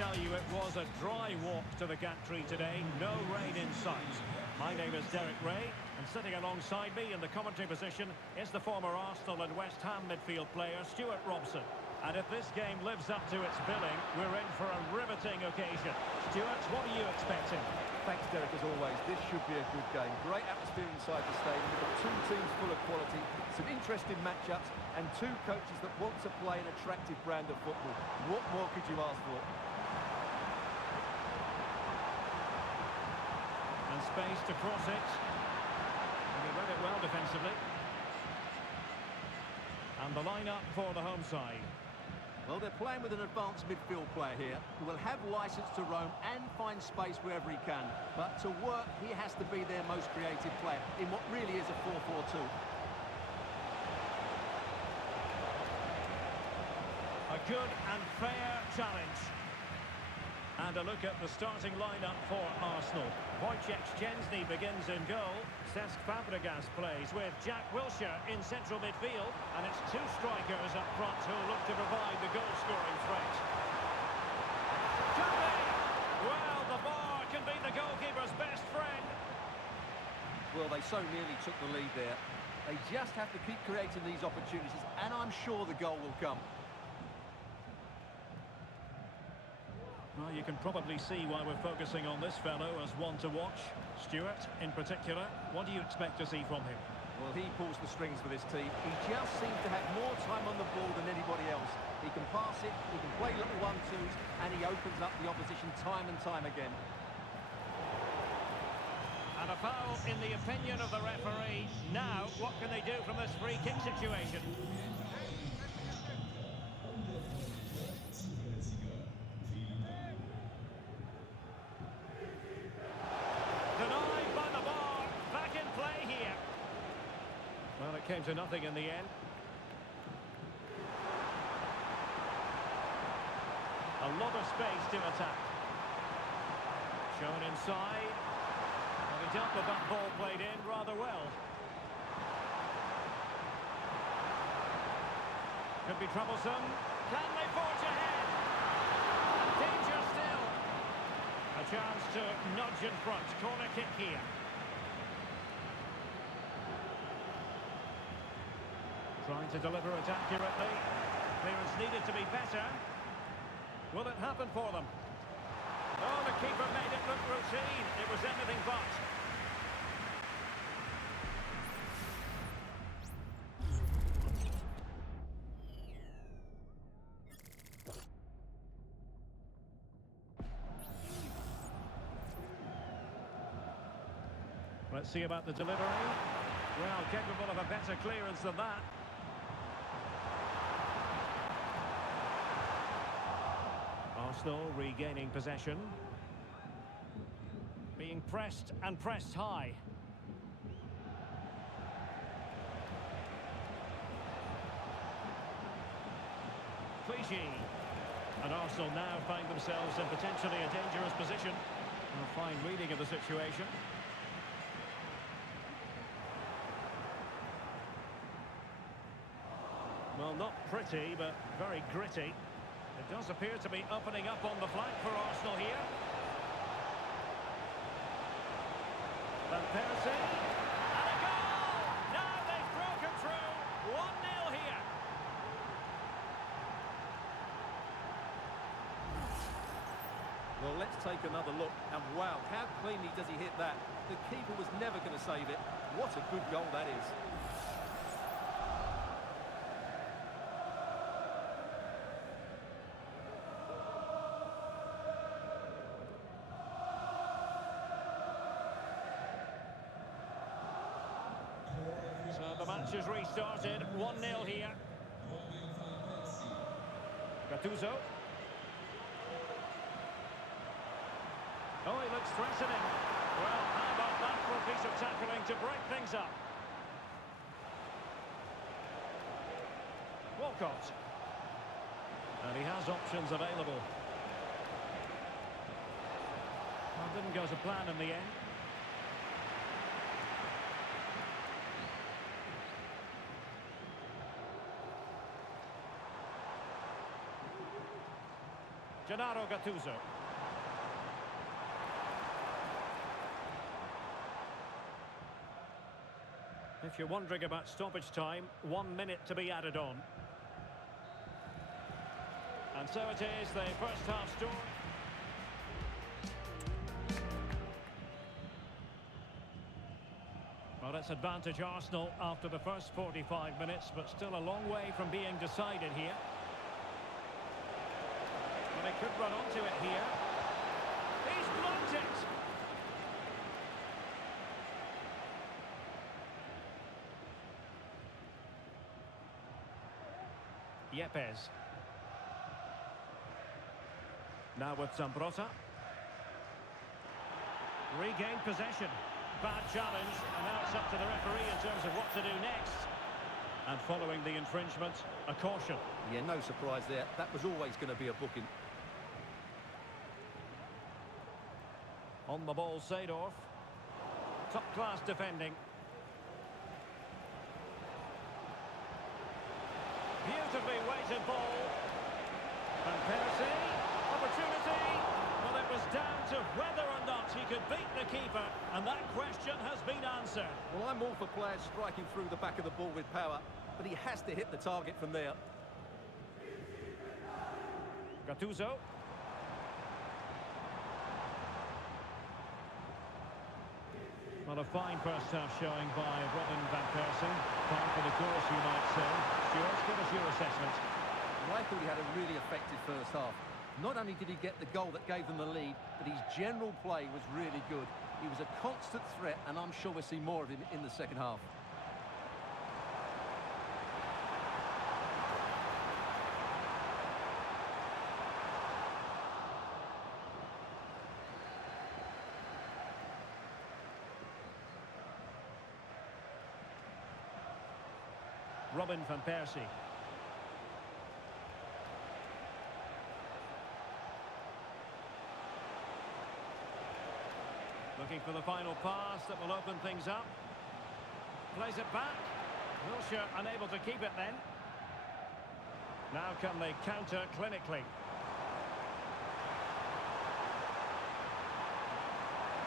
tell you it was a dry walk to the gantry today. No rain in sight. My name is Derek Ray, and sitting alongside me in the commentary position is the former Arsenal and West Ham midfield player Stuart Robson. And if this game lives up to its billing, we're in for a riveting occasion. Stuart, what are you expecting? Thanks, Derek, as always. This should be a good game. Great atmosphere inside the stadium. We've got two teams full of quality, some interesting matchups, and two coaches that want to play an attractive brand of football. What more could you ask for? And space to cross it. And he read it well defensively. And the line-up for the home side. Well, they're playing with an advanced midfield player here who will have licence to roam and find space wherever he can. But to work, he has to be their most creative player in what really is a 4-4-2. A good and fair challenge. And a look at the starting lineup for Arsenal. Wojciech Szczęsny begins in goal. Cesc Fabregas plays with Jack Wilshere in central midfield. And it's two strikers up front who look to provide the goal-scoring threat. Can be! Well, the bar can be the goalkeeper's best friend. Well, they so nearly took the lead there. They just have to keep creating these opportunities, and I'm sure the goal will come. Well, you can probably see why we're focusing on this fellow as one to watch. Stuart, in particular, what do you expect to see from him? Well, he pulls the strings for this team. He just seems to have more time on the ball than anybody else. He can pass it, he can play little one-twos, and he opens up the opposition time and time again. And a foul in the opinion of the referee. Now, what can they do from this free kick situation? Denied by the bar. Back in play here. Well, it came to nothing in the end. A lot of space to attack. Shown inside. And he dealt with that ball played in rather well. Could be troublesome. Can they forge ahead? Danger still. A chance to nudge in front. Corner kick here. Trying to deliver it accurately. Clearance needed to be better. Will it happen for them? Oh, the keeper made it look routine. It was anything but. Let's see about the delivery. Well, capable of a better clearance than that. Arsenal regaining possession. Being pressed and pressed high. Clichy. And Arsenal now find themselves in potentially a dangerous position. A fine reading of the situation. Well, not pretty, but very gritty. It does appear to be opening up on the flank for Arsenal here. Van Persie. And a goal! Now they've broken through. 1-0 here. Well, let's take another look. And wow, how cleanly does he hit that? The keeper was never going to save it. What a good goal that is. So the match has restarted. 1-0 here. Gattuso. Oh, he looks threatening. Well, how about that for a piece of tackling to break things up? Walcott. And he has options available. Well, didn't go to plan in the end. Gennaro Gattuso. If you're wondering about stoppage time, 1 minute to be added on. And so it is, the first half score. Well, it's advantage Arsenal after the first 45 minutes, but still a long way from being decided here. Well, they could run onto it here. He's blocked it! Yepes. Now with Zambrotta. Regained possession. Bad challenge, and now it's up to the referee in terms of what to do next. And following the infringement, a caution. Yeah, no surprise there. That was always going to be a booking. On the ball, Seedorf. Top-class defending. Beautifully weighted ball. Van Persie. Opportunity. Well, it was down to whether or not he could beat the keeper, and that question has been answered. Well, I'm all for players striking through the back of the ball with power, but he has to hit the target from there. Gattuso. Well, a fine first half showing by Robin van Persie. Par for the course, you might say. Stuart, give us your assessment. Well, I thought he had a really effective first half. Not only did he get the goal that gave them the lead, but his general play was really good. He was a constant threat, and I'm sure we'll see more of him in the second half. Robin van Persie. Looking for the final pass that will open things up. Plays it back. Wilshere unable to keep it then. Now can they counter clinically.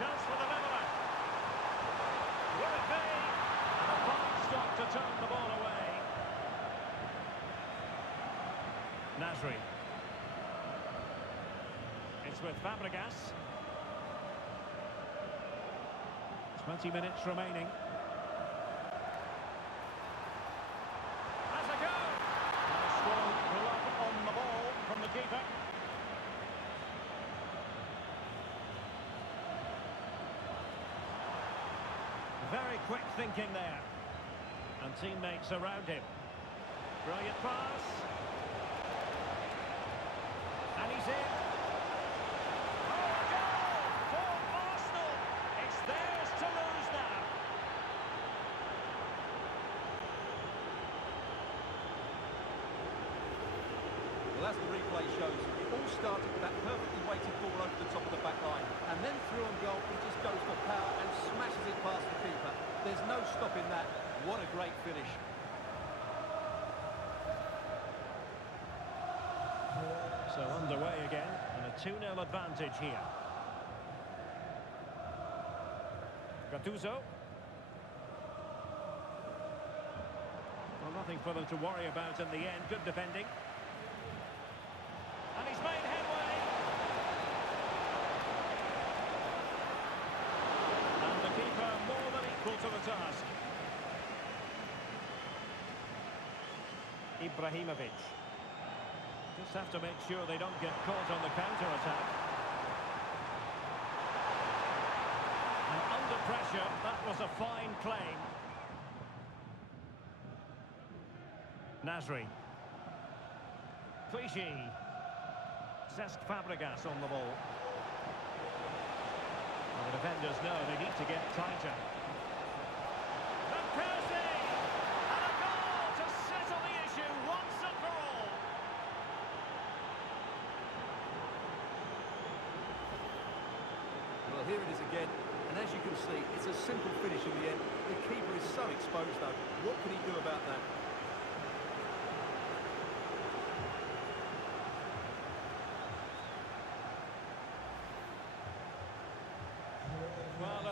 Chance for the leveller. Will it be? And a fine stop to turn the ball away. Nasri. It's with Fabregas. 20 minutes remaining. Has a go! And a strong glove on the ball from the keeper. Very quick thinking there. And teammates around him. Brilliant pass. And he's in. Well, as the replay shows, it all started with that perfectly weighted ball over the top of the back line. And then through on goal, he just goes for power and smashes it past the keeper. There's no stopping that. What a great finish. So underway again, and a 2-0 advantage here. Gattuso. Well, nothing for them to worry about in the end. Good defending. And he's made headway. And the keeper more than equal to the task. Ibrahimovic. Just have to make sure they don't get caught on the counter-attack. And under pressure, that was a fine claim. Nasri. Clichy. Cesc Fabregas on the ball. Well, the defenders know they need to get tighter. Van Persie! And a goal to settle the issue once and for all. Well, here it is again, and as you can see, it's a simple finish in the end. The keeper is so exposed, though. What can he do about that?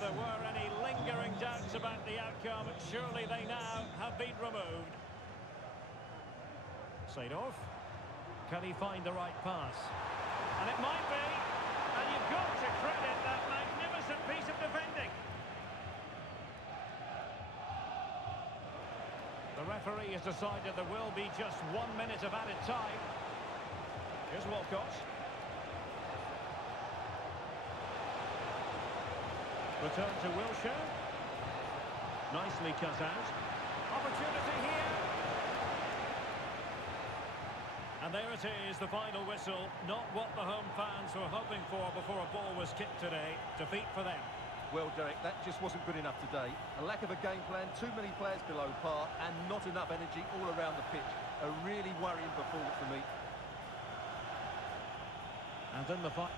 there were any lingering doubts about the outcome, surely they now have been removed. Seedorf. Can he find the right pass? And it might be. And you've got to credit that magnificent piece of defending. The referee has decided there will be just 1 minute of added time. Here's Walcott. Return to Wilshere. Nicely cut out. Opportunity here. And there it is, the final whistle. Not what the home fans were hoping for before a ball was kicked today. Defeat for them. Well, Derek, that just wasn't good enough today. A lack of a game plan, too many players below par, and not enough energy all around the pitch. A really worrying performance for me. And in the fight.